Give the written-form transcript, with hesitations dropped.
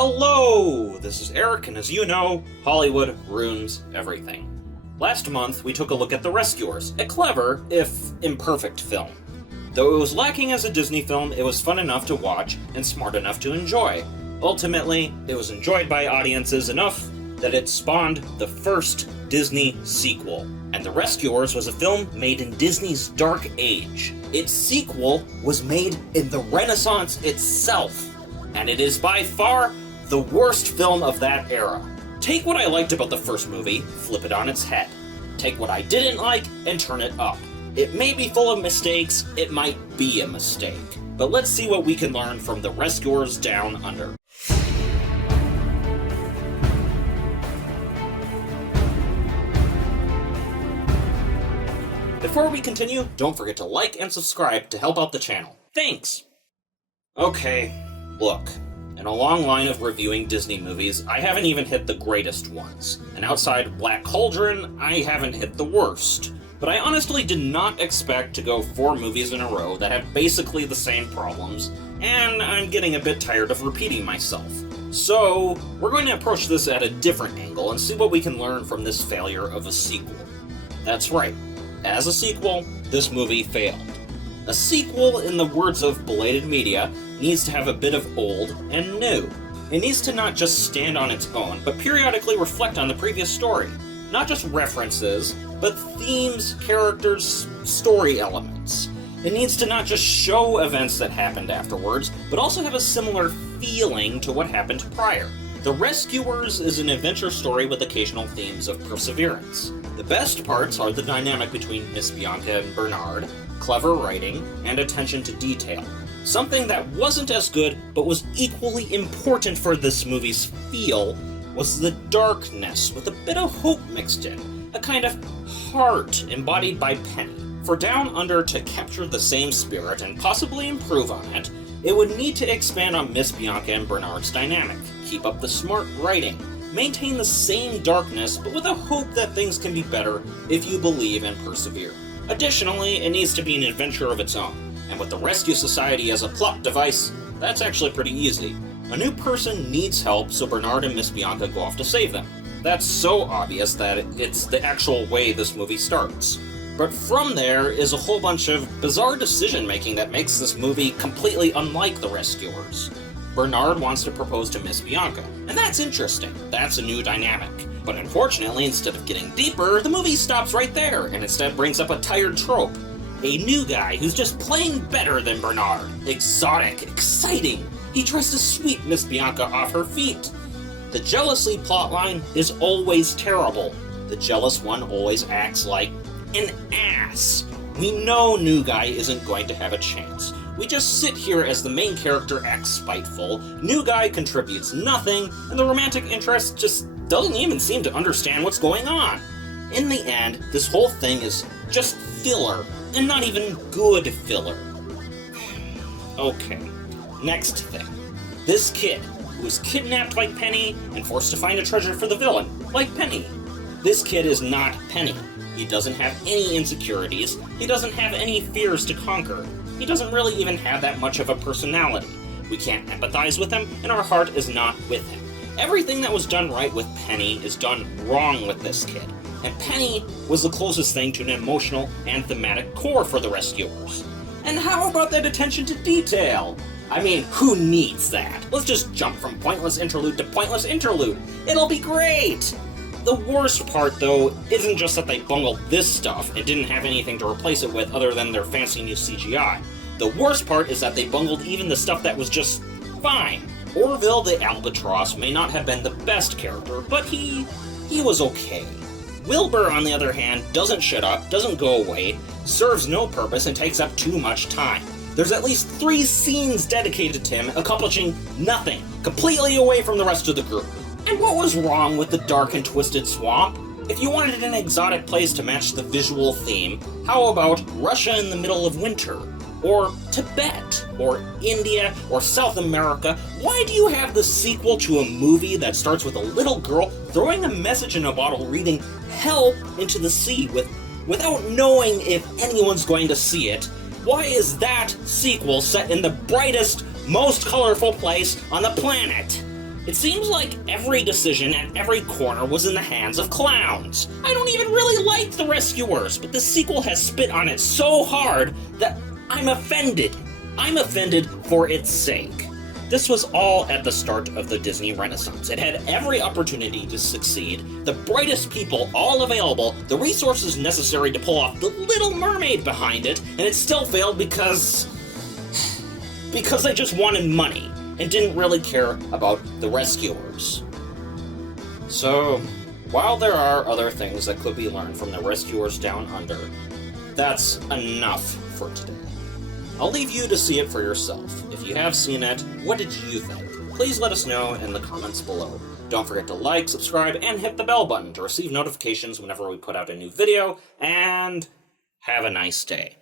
Hello! This is Eric, and as you know, Hollywood ruins everything. Last month, we took a look at The Rescuers, a clever, if imperfect, film. Though it was lacking as a Disney film, it was fun enough to watch and smart enough to enjoy. Ultimately, it was enjoyed by audiences enough that it spawned the first Disney sequel. And The Rescuers was a film made in Disney's dark age. Its sequel was made in the Renaissance itself, and it is by far the worst film of that era. Take what I liked about the first movie, flip it on its head. Take what I didn't like, and turn it up. It may be full of mistakes, it might be a mistake. But let's see what we can learn from The Rescuers Down Under. Before we continue, don't forget to like and subscribe to help out the channel. Thanks! Okay, look. In a long line of reviewing Disney movies, I haven't even hit the greatest ones. And outside Black Cauldron, I haven't hit the worst. But I honestly did not expect to go 4 movies in a row that have basically the same problems, and I'm getting a bit tired of repeating myself. So, we're going to approach this at a different angle and see what we can learn from this failure of a sequel. That's right. As a sequel, this movie failed. A sequel, in the words of belated media, needs to have a bit of old and new. It needs to not just stand on its own, but periodically reflect on the previous story. Not just references, but themes, characters, story elements. It needs to not just show events that happened afterwards, but also have a similar feeling to what happened prior. The Rescuers is an adventure story with occasional themes of perseverance. The best parts are the dynamic between Miss Bianca and Bernard, clever writing, and attention to detail. Something that wasn't as good, but was equally important for this movie's feel, was the darkness, with a bit of hope mixed in, a kind of heart embodied by Penny. For Down Under to capture the same spirit and possibly improve on it, it would need to expand on Miss Bianca and Bernard's dynamic, keep up the smart writing, maintain the same darkness, but with a hope that things can be better if you believe and persevere. Additionally, it needs to be an adventure of its own, and with the Rescue Society as a plot device, that's actually pretty easy. A new person needs help, so Bernard and Miss Bianca go off to save them. That's so obvious that it's the actual way this movie starts. But from there is a whole bunch of bizarre decision-making that makes this movie completely unlike The Rescuers. Bernard wants to propose to Miss Bianca, and that's interesting. That's a new dynamic. But unfortunately, instead of getting deeper, the movie stops right there, and instead brings up a tired trope. A new guy who's just playing better than Bernard. Exotic, exciting. He tries to sweep Miss Bianca off her feet. The jealousy plotline is always terrible. The jealous one always acts like an ass. We know new guy isn't going to have a chance. We just sit here as the main character acts spiteful, new guy contributes nothing, and the romantic interest just doesn't even seem to understand what's going on. In the end, this whole thing is just filler, and not even good filler. Okay, next thing. This kid, who was kidnapped like Penny and forced to find a treasure for the villain, like Penny. This kid is not Penny. He doesn't have any insecurities, he doesn't have any fears to conquer. He doesn't really even have that much of a personality. We can't empathize with him, and our heart is not with him. Everything that was done right with Penny is done wrong with this kid. And Penny was the closest thing to an emotional and thematic core for the Rescuers. And how about that attention to detail? I mean, who needs that? Let's just jump from pointless interlude to pointless interlude. It'll be great! The worst part, though, isn't just that they bungled this stuff and didn't have anything to replace it with other than their fancy new CGI. The worst part is that they bungled even the stuff that was just fine. Orville the Albatross may not have been the best character, but he was okay. Wilbur, on the other hand, doesn't shut up, doesn't go away, serves no purpose, and takes up too much time. There's at least 3 scenes dedicated to him, accomplishing nothing, completely away from the rest of the group. And what was wrong with the dark and twisted swamp? If you wanted an exotic place to match the visual theme, how about Russia in the middle of winter? Or Tibet? Or India? Or South America? Why do you have the sequel to a movie that starts with a little girl throwing a message in a bottle reading "Help" into the sea without knowing if anyone's going to see it? Why is that sequel set in the brightest, most colorful place on the planet? It seems like every decision at every corner was in the hands of clowns. I don't even really like The Rescuers, but the sequel has spit on it so hard that I'm offended. I'm offended for its sake. This was all at the start of the Disney Renaissance. It had every opportunity to succeed, the brightest people all available, the resources necessary to pull off the Little Mermaid behind it, and it still failed because they just wanted money and didn't really care about the rescuers. So, while there are other things that could be learned from the Rescuers Down Under, that's enough for today. I'll leave you to see it for yourself. If you have seen it, what did you think? Please let us know in the comments below. Don't forget to like, subscribe, and hit the bell button to receive notifications whenever we put out a new video, and have a nice day.